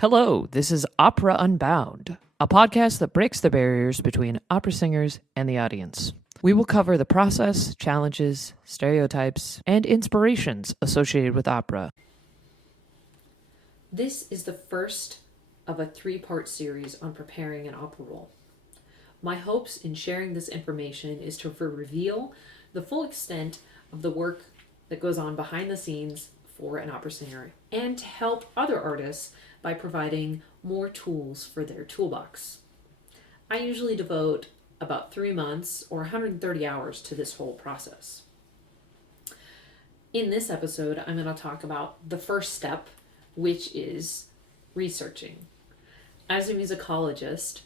Hello, this is Opera Unbound, a podcast that breaks the barriers between opera singers and the audience. We will cover the process, challenges, stereotypes, and inspirations associated with opera. This is the first of a three-part series on preparing an opera role. My hopes in sharing this information is to reveal the full extent of the work that goes on behind the scenes for an opera singer and to help other artists by providing more tools for their toolbox. I usually devote about 3 months or 130 hours to this whole process. In this episode, I'm going to talk about the first step, which is researching. As a musicologist,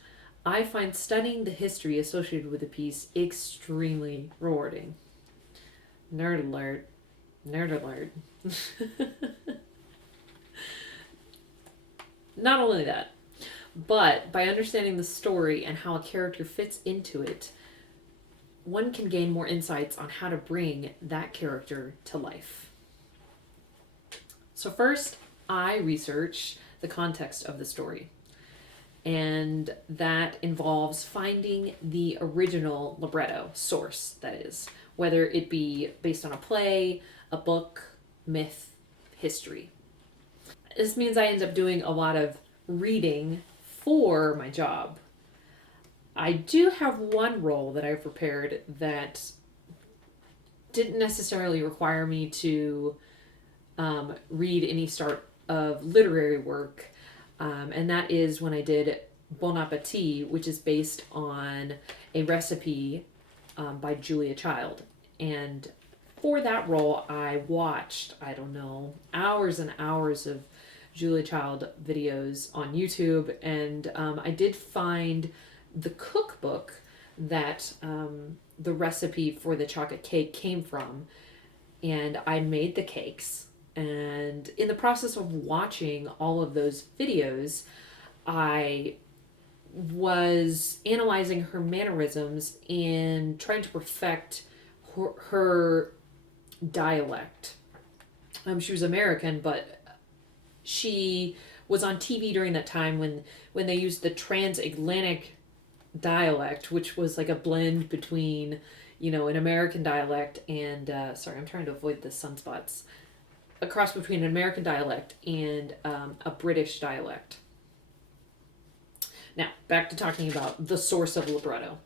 I find studying the history associated with a piece extremely rewarding. Nerd alert. Nerd alert. Not only that, but by understanding the story and how a character fits into it, one can gain more insights on how to bring that character to life. So first, I research the context of the story. And that involves finding the original libretto source, that is, whether it be based on a play, a book, myth, history. This means I end up doing a lot of reading for my job. I do have one role that I've prepared that didn't necessarily require me to read any sort of literary work, and that is when I did Bon Appetit, which is based on a recipe by Julia Child. And for that role, I watched, hours and hours of Julia Child videos on YouTube, and I did find the cookbook that the recipe for the chocolate cake came from, and I made the cakes. And in the process of watching all of those videos, I was analyzing her mannerisms and trying to perfect her dialect. She was American, but she was on TV during that time when they used the transatlantic dialect, which was like a blend between, an American dialect and, sorry, I'm trying to avoid the sunspots, a cross between an American dialect and a British dialect. Now, back to talking about the source of libretto.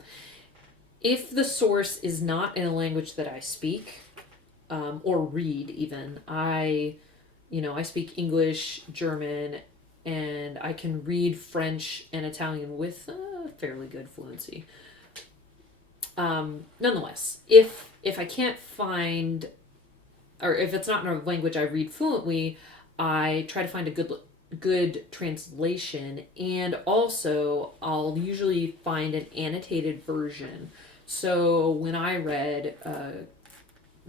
If the source is not in a language that I speak, or read even, I speak English, German, and I can read French and Italian with fairly good fluency. Nonetheless, if I can't find, or if it's not in a language I read fluently, I try to find a good translation, and also I'll usually find an annotated version. So when I read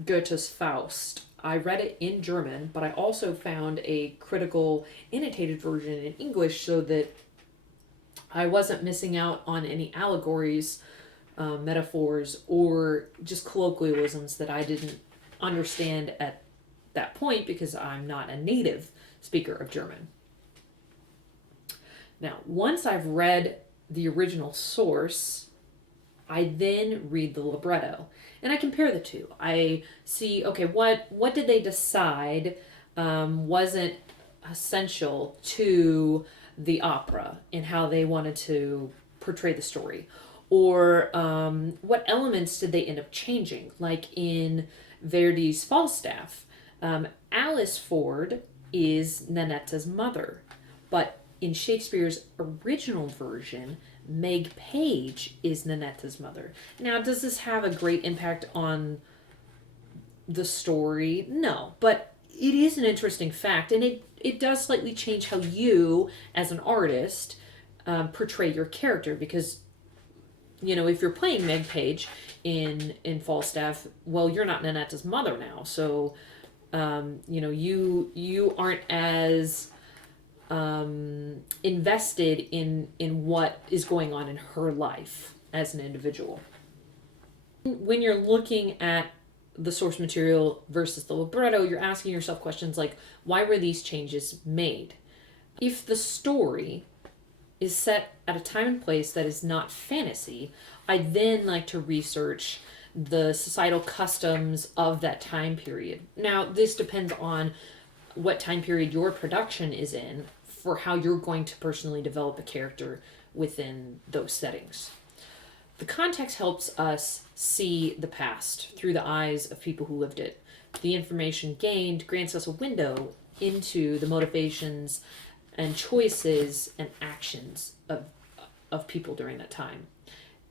Goethe's Faust, I read it in German, but I also found a critical annotated version in English so that I wasn't missing out on any allegories, metaphors, or just colloquialisms that I didn't understand at that point because I'm not a native speaker of German. Now, once I've read the original source, I then read the libretto, and I compare the two. I see, okay, what did they decide wasn't essential to the opera and how they wanted to portray the story, or what elements did they end up changing? Like in Verdi's Falstaff, Alice Ford is Nannetta's mother, but in Shakespeare's original version, Meg Page is Nannetta's mother. Now, does this have a great impact on the story? No, but it is an interesting fact, and it does slightly change how you, as an artist, portray your character, because, if you're playing Meg Page in Falstaff, well, you're not Nannetta's mother now, so, you aren't as invested in what is going on in her life as an individual. When you're looking at the source material versus the libretto, you're asking yourself questions like, why were these changes made? If the story is set at a time and place that is not fantasy, I then like to research the societal customs of that time period. Now, this depends on what time period your production is in for how you're going to personally develop a character within those settings. The context helps us see the past through the eyes of people who lived it. The information gained grants us a window into the motivations and choices and actions of people during that time.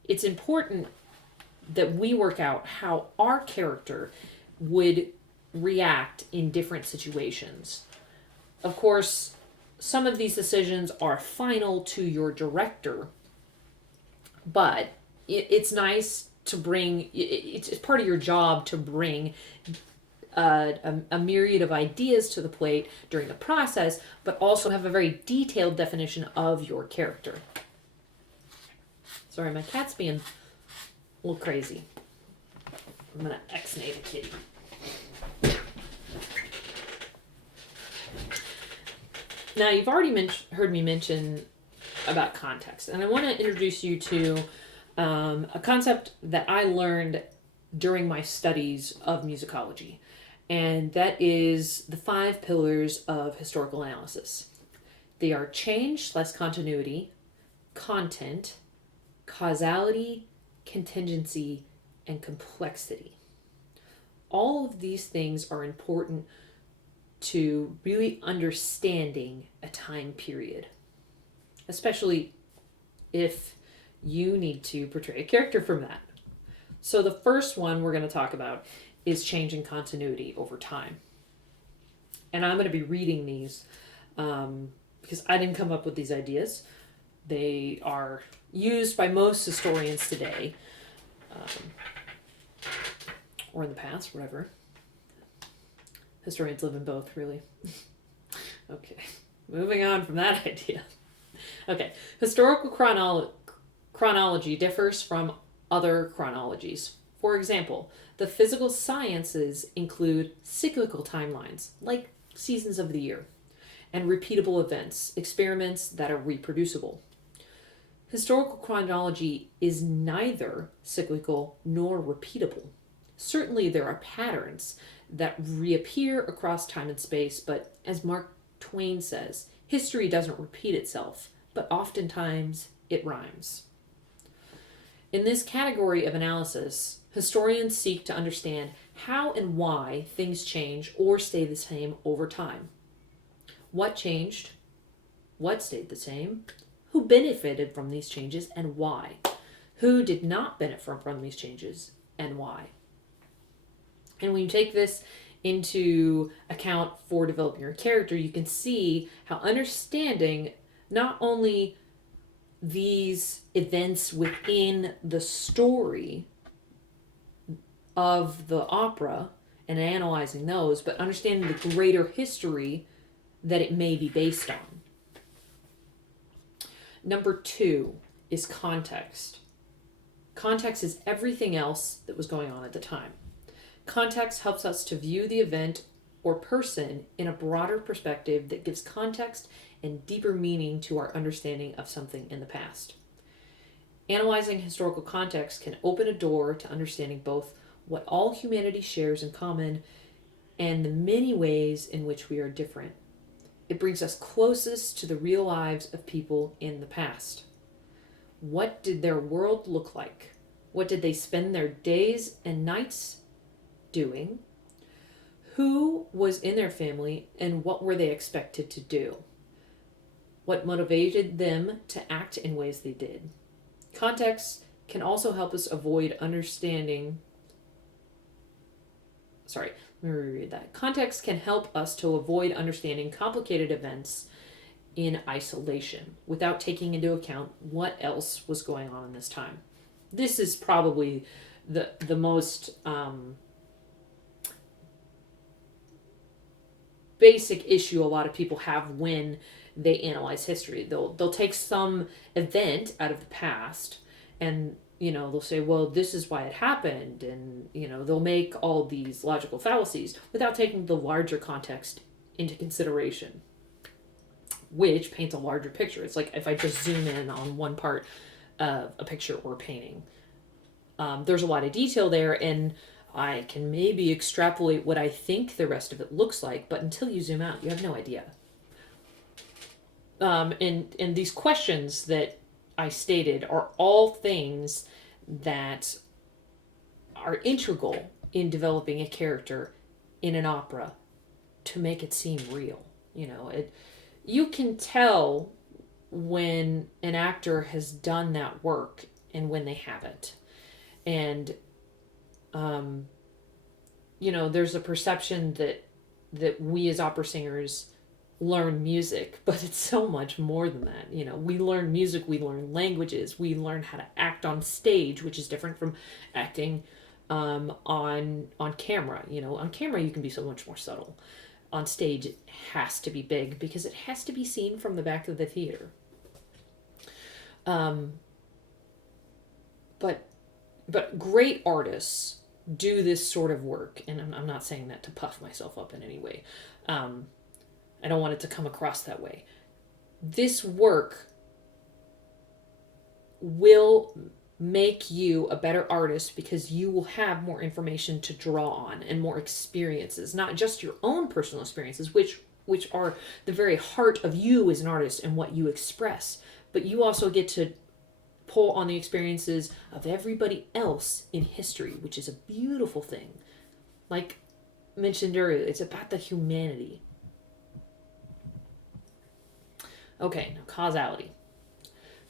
It's important that we work out how our character would react in different situations. Of course, some of these decisions are final to your director, but it's nice to bring, it's part of your job to bring a myriad of ideas to the plate during the process, but also have a very detailed definition of your character. Sorry, my cat's being a little crazy. I'm gonna exnate a kitty. Now, you've already heard me mention about context, and I want to introduce you to a concept that I learned during my studies of musicology, and that is the 5 pillars of historical analysis. They are change/continuity, content, causality, contingency, and complexity. All of these things are important to really understanding a time period, especially if you need to portray a character from that. So the first one we're going to talk about is change and continuity over time. And I'm going to be reading these because I didn't come up with these ideas. They are used by most historians today, or in the past, whatever. Historians live in both, really. Okay, moving on from that idea. Okay, historical chronology differs from other chronologies. For example, the physical sciences include cyclical timelines, like seasons of the year, and repeatable events, experiments that are reproducible. Historical chronology is neither cyclical nor repeatable. Certainly, there are patterns that reappear across time and space, but as Mark Twain says, history doesn't repeat itself, but oftentimes it rhymes. In this category of analysis, historians seek to understand how and why things change or stay the same over time. What changed? What stayed the same? Who benefited from these changes and why? Who did not benefit from these changes and why? And when you take this into account for developing your character, you can see how understanding not only these events within the story of the opera and analyzing those, but understanding the greater history that it may be based on. Number 2 is context. Context is everything else that was going on at the time. Context helps us to view the event or person in a broader perspective that gives context and deeper meaning to our understanding of something in the past. Analyzing historical context can open a door to understanding both what all humanity shares in common and the many ways in which we are different. It brings us closest to the real lives of people in the past. What did their world look like? What did they spend their days and nights doing? Who was in their family and what were they expected to do? What motivated them to act in ways they did? Context can also help us avoid understanding. Sorry, let me reread that. Context can help us to avoid understanding complicated events in isolation without taking into account what else was going on in this time. This is probably the most basic issue a lot of people have when they analyze history. They'll take some event out of the past and they'll say, well, this is why it happened, and they'll make all these logical fallacies without taking the larger context into consideration. which paints a larger picture. It's like if I just zoom in on one part of a picture or a painting. There's a lot of detail there, and I can maybe extrapolate what I think the rest of it looks like, but until you zoom out, you have no idea. And these questions that I stated are all things that are integral in developing a character in an opera to make it seem real. You can tell when an actor has done that work and when they haven't. And there's a perception that we as opera singers learn music, but it's so much more than that. We learn music, we learn languages, we learn how to act on stage, which is different from acting on camera. On camera you can be so much more subtle. On stage it has to be big because it has to be seen from the back of the theater. But great artists do this sort of work, and I'm not saying that to puff myself up in any way. I don't want it to come across that way. This work will make you a better artist because you will have more information to draw on and more experiences, not just your own personal experiences, which are the very heart of you as an artist and what you express, but you also get to pull on the experiences of everybody else in history, which is a beautiful thing. Like mentioned earlier, it's about the humanity. Okay, now causality.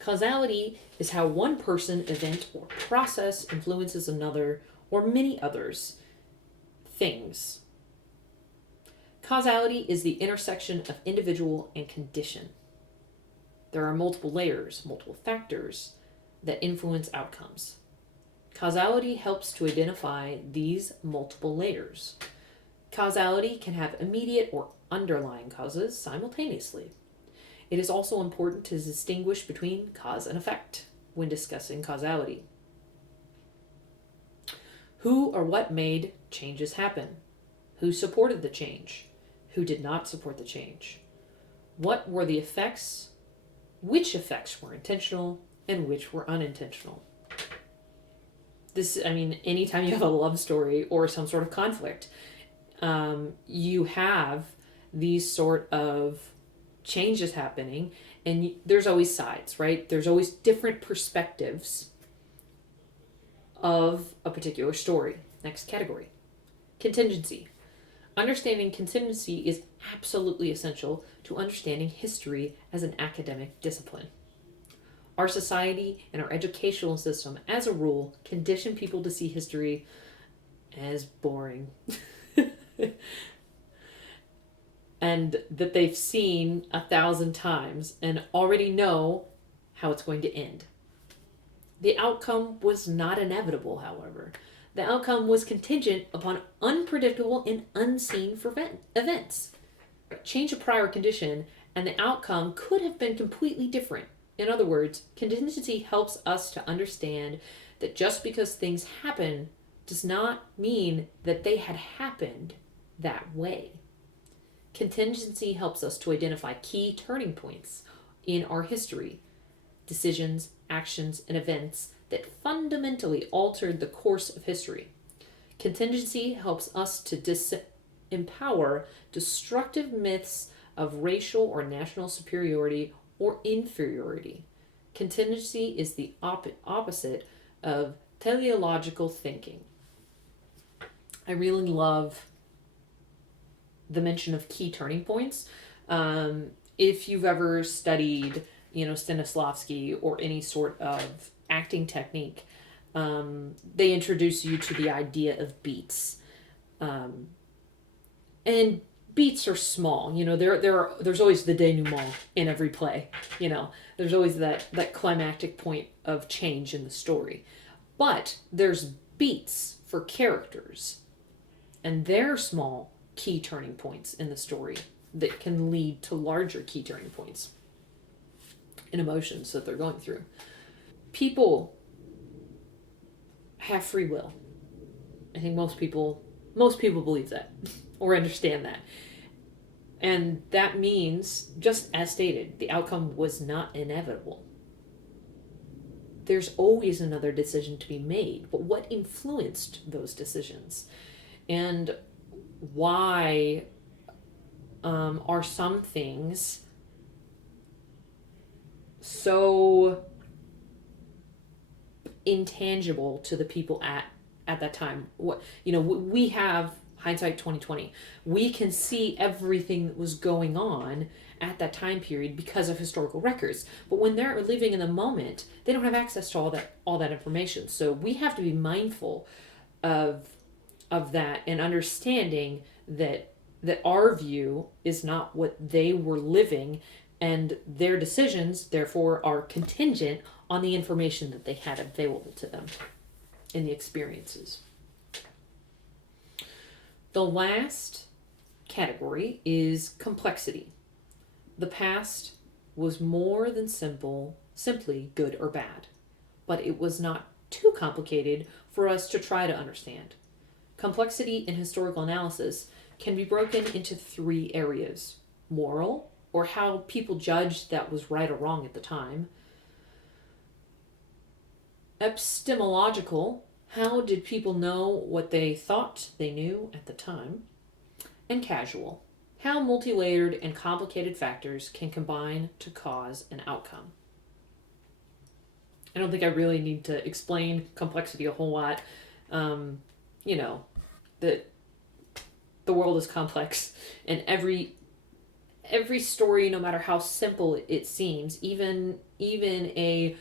Causality is how one person, event, or process influences another or many others, things. Causality is the intersection of individual and condition. There are multiple layers, multiple factors that influence outcomes. Causality helps to identify these multiple layers. Causality can have immediate or underlying causes simultaneously. It is also important to distinguish between cause and effect when discussing causality. Who or what made changes happen? Who supported the change? Who did not support the change? What were the effects? Which effects were intentional and which were unintentional? Anytime you have a love story or some sort of conflict, you have these sort of changes happening, and there's always sides, right? There's always different perspectives of a particular story. Next category, contingency. Understanding contingency is absolutely essential to understanding history as an academic discipline. Our society and our educational system, as a rule, condition people to see history as boring. And that they've seen 1,000 times and already know how it's going to end. The outcome was not inevitable, however. The outcome was contingent upon unpredictable and unseen events. Change a prior condition, and the outcome could have been completely different. In other words, contingency helps us to understand that just because things happen does not mean that they had happened that way. Contingency helps us to identify key turning points in our history, decisions, actions, and events that fundamentally altered the course of history. Contingency helps us to disempower destructive myths of racial or national superiority or inferiority. Contingency is the opposite of teleological thinking. I really love the mention of key turning points. If you've ever studied, Stanislavski or any sort of acting technique, they introduce you to the idea of beats. And beats are small. There's always the denouement in every play. There's always that climactic point of change in the story. But there's beats for characters, and they're small key turning points in the story that can lead to larger key turning points in emotions that they're going through. People have free will. I think most people believe that or understand that. And that means, just as stated, the outcome was not inevitable. There's always another decision to be made, but what influenced those decisions? And why are some things so intangible to the people at that time? What, we have hindsight 2020. We can see everything that was going on at that time period because of historical records. But when they're living in the moment, they don't have access to all that information. So we have to be mindful of that, and understanding that our view is not what they were living, and their decisions therefore are contingent on the information that they had available to them and the experiences. The last category is complexity. The past was more than simply good or bad, but it was not too complicated for us to try to understand. Complexity in historical analysis can be broken into 3 areas: moral, or how people judged that was right or wrong at the time; epistemological, how did people know what they thought they knew at the time; and casual, how multi-layered and complicated factors can combine to cause an outcome. I don't think I really need to explain complexity a whole lot. That the world is complex, and every story, no matter how simple it seems, even a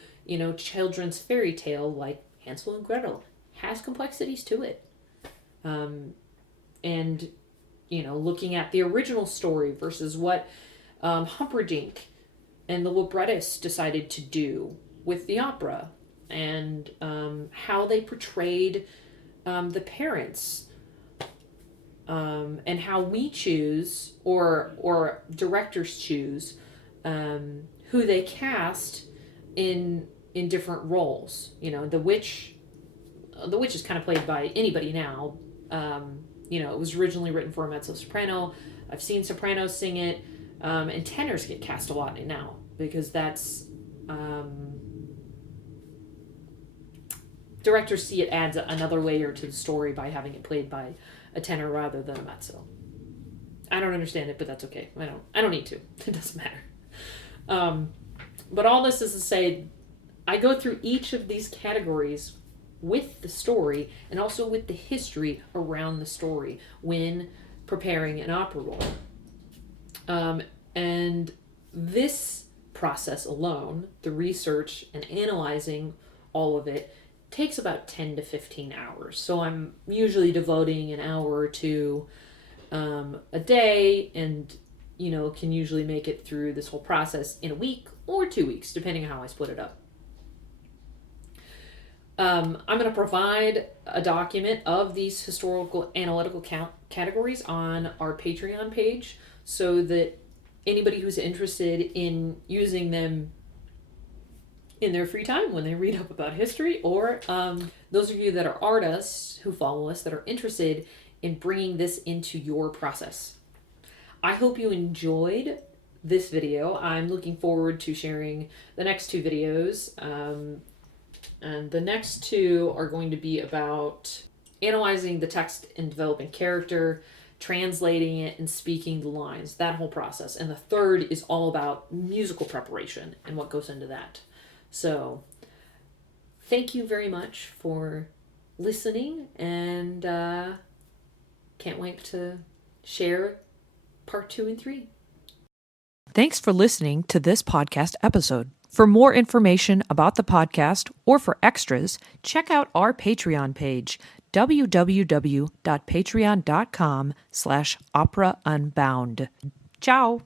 children's fairy tale like Hansel and Gretel has complexities to it. And looking at the original story versus what Humperdinck and the librettists decided to do with the opera, and how they portrayed the parents, and how we choose, or directors choose, who they cast in different roles. The witch is kind of played by anybody now. It was originally written for a mezzo-soprano. I've seen sopranos sing it, and tenors get cast a lot now, because that's directors see it adds another layer to the story by having it played by a tenor rather than a mezzo. I don't understand it, but that's okay. I don't need to. It doesn't matter. But all this is to say, I go through each of these categories with the story, and also with the history around the story when preparing an opera roll. And this process alone, the research and analyzing all of it, takes about 10 to 15 hours. So I'm usually devoting an hour or two a day, and can usually make it through this whole process in a week or 2 weeks, depending on how I split it up. I'm going to provide a document of these historical analytical categories on our Patreon page, so that anybody who's interested in using them in their free time when they read up about history, or those of you that are artists who follow us that are interested in bringing this into your process. I hope you enjoyed this video. I'm looking forward to sharing the next 2 videos. And the next 2 are going to be about analyzing the text and developing character, translating it, and speaking the lines, that whole process. And the 3rd is all about musical preparation and what goes into that. So thank you very much for listening, and can't wait to share part 2 and 3. Thanks for listening to this podcast episode. For more information about the podcast or for extras, check out our Patreon page, www.patreon.com/operaunbound. Ciao!